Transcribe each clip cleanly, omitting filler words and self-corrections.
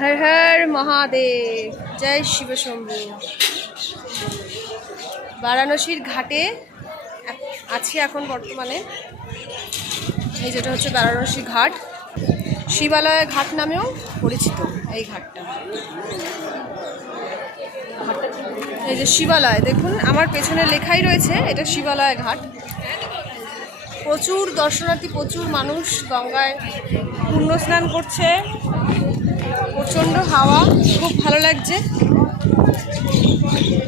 হর হর মহাদেব, জয় শিব শম্ভু। বারাণসীর ঘাটে আছি এখন বর্তমানে। এই যেটা হচ্ছে বারাণসী ঘাট, শিবালয় ঘাট নামেও পরিচিত এই ঘাটটা। এই যে শিবালয়, দেখুন আমার পেছনে লেখাই রয়েছে এটা শিবালয় ঘাট। প্রচুর দর্শনার্থী, প্রচুর মানুষ গঙ্গায় পুণ্য স্নান করছে। প্রচণ্ড হাওয়া, খুব ভালো লাগছে,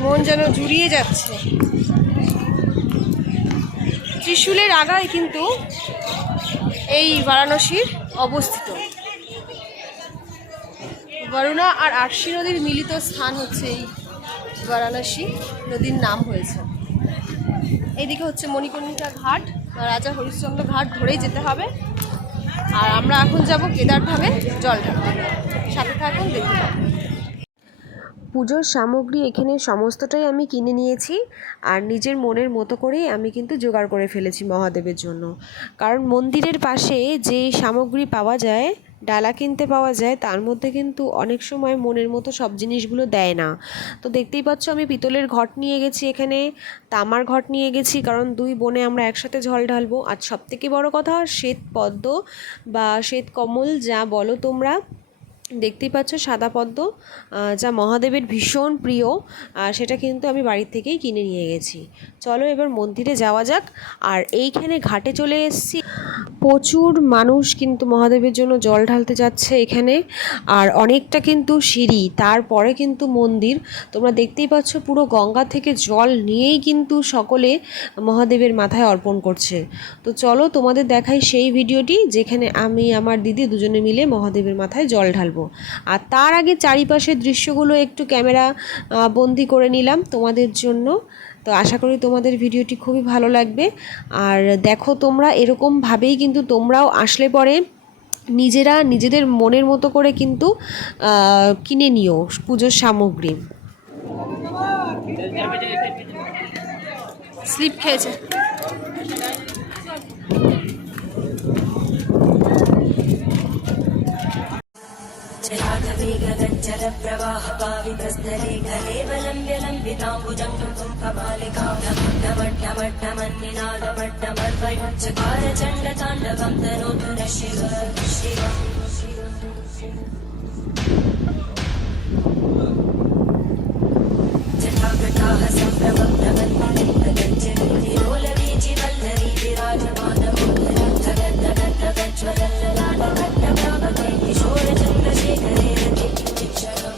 মন যেন জুড়িয়ে যাচ্ছে। ত্রিশূলের আগায় কিন্তু এই বারাণসীর অবস্থিত। বরুণা আর আরশি নদীর মিলিত স্থান হচ্ছে এই বারাণসী, নদীর নাম হয়েছে। এইদিকে হচ্ছে মণিকর্ণিকা ঘাট, রাজা হরিশ্চন্দ্র ঘাট ধরেই যেতে হবে। আর আমরা এখন যাব কেদারধামে জল ঢালতে। সাথে থাকুন, দেখতে পাবেন। পুজোর সামগ্রী এখানে সমস্তটাই আমি কিনে নিয়েছি, আর নিজের মনের মতো করেই আমি কিন্তু জোগাড় করে ফেলেছি মহাদেবের জন্য। কারণ মন্দিরের পাশে যে সামগ্রী পাওয়া যায়, ডালা কিনতে পাওয়া যায়, তার মধ্যে কিন্তু অনেক সময় মনের মতো সব জিনিসগুলো দেয় না। তো দেখতেই পাচ্ছ আমি পিতলের ঘট নিয়ে গেছি, এখানে তামার ঘট নিয়ে গেছি, কারণ দুই বোনে আমরা একসাথে জল ঢালবো। আর সবথেকে বড় কথা, শ্বেত পদ্ম বা শ্বেত কমল যা বলো তোমরা, দেখতেই পাচ্ছ সাদা পদ্ম, যা মহাদেবের ভীষণ প্রিয়, সেটা কিন্তু আমি বাড়ির থেকেই কিনে নিয়ে গেছি। চলো এবার মন্দিরে যাওয়া যাক। আর এইখানে ঘাটে চলে এসেছি, প্রচুর মানুষ কিন্তু মহাদেবের জন্য জল ঢালতে যাচ্ছে এখানে। আর অনেকটা কিন্তু সিঁড়ি, তারপরে কিন্তু মন্দির। তোমরা দেখতেই পাচ্ছ পুরো গঙ্গা থেকে জল নিয়েই কিন্তু সকলে মহাদেবের মাথায় অর্পণ করছে। তো চলো তোমাদের দেখাই সেই ভিডিওটি, যেখানে আমি আমার দিদি দুজনে মিলে মহাদেবের মাথায় জল ঢালবো। আর তার আগে চারিপাশের দৃশ্যগুলো একটু ক্যামেরা বন্দি করে নিলাম তোমাদের জন্য। তো আশা করি তোমাদের ভিডিওটি খুবই ভালো লাগবে। আর দেখো তোমরা এরকমভাবেই কিন্তু তোমরাও আসলে পরে নিজেরা নিজেদের মনের মতো করে কিন্তু কিনে নিও পুজোর সামগ্রী। স্লিপ খেয়েছে। जलागवेगगज्जलप्रवाहपावितस्थले गलेवलम्ब्यलम्बिताम्बुजं कमालिकामट्टमट्टमन्निनादमट्टमर्वयुच्चकारचण्डताण्डवं तनोतु नः शिव शिव। जटाकटाः सम्भ्रमभ्रमन्मलिन्दगज्जलितिरोलवीचिवल्लरी विराजमानमोदरं जगद्दगद्दगज्ज्वलल्ललाटकट्टप्रापकै किशोरचन्द्रशेखरे रतिक्षरम्।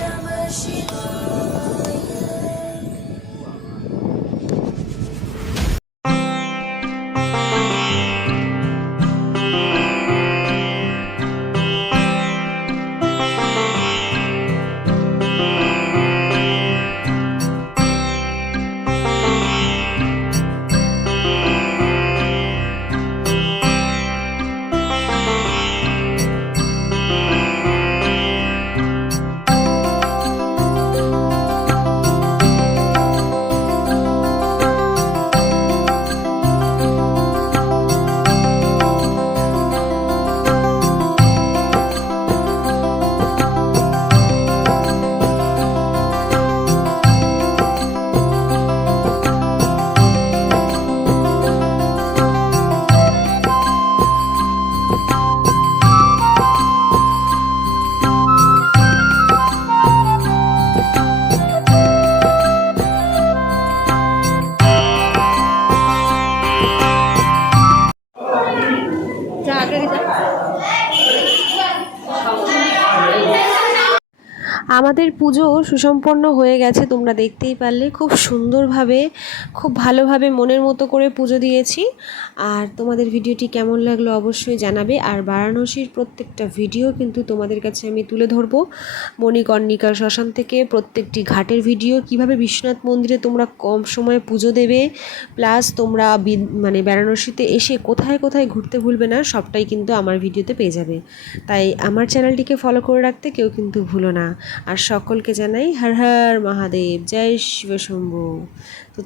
नमः शिवाय। আমাদের পুজো সুসম্পন্ন হয়ে গেছে, তোমরা দেখতেই পারলে। খুব সুন্দরভাবে, খুব ভালোভাবে মনের মতো করে পুজো দিয়েছি। আর তোমাদের ভিডিওটি কেমন লাগলো অবশ্যই জানাবে। আর বারাণসীর প্রত্যেকটা ভিডিও কিন্তু তোমাদের কাছে আমি তুলে ধরবো, মণিকর্ণিকা শ্মশান থেকে প্রত্যেকটি ঘাটের ভিডিও, কিভাবে বিশ্বনাথ মন্দিরে তোমরা কম সময়ে পুজো দেবে, প্লাস তোমরা মানে বারাণসীতে এসে কোথায় কোথায় ঘুরতে ভুলবে না, সবটাই কিন্তু আমার ভিডিওতে পেয়ে যাবে। তাই আমার চ্যানেলটিকে ফলো করে রাখতে কেউ কিন্তু ভুলো না। আর সকলকে জানাই হর হর মহাদেব, জয় শিব শম্ভু। তো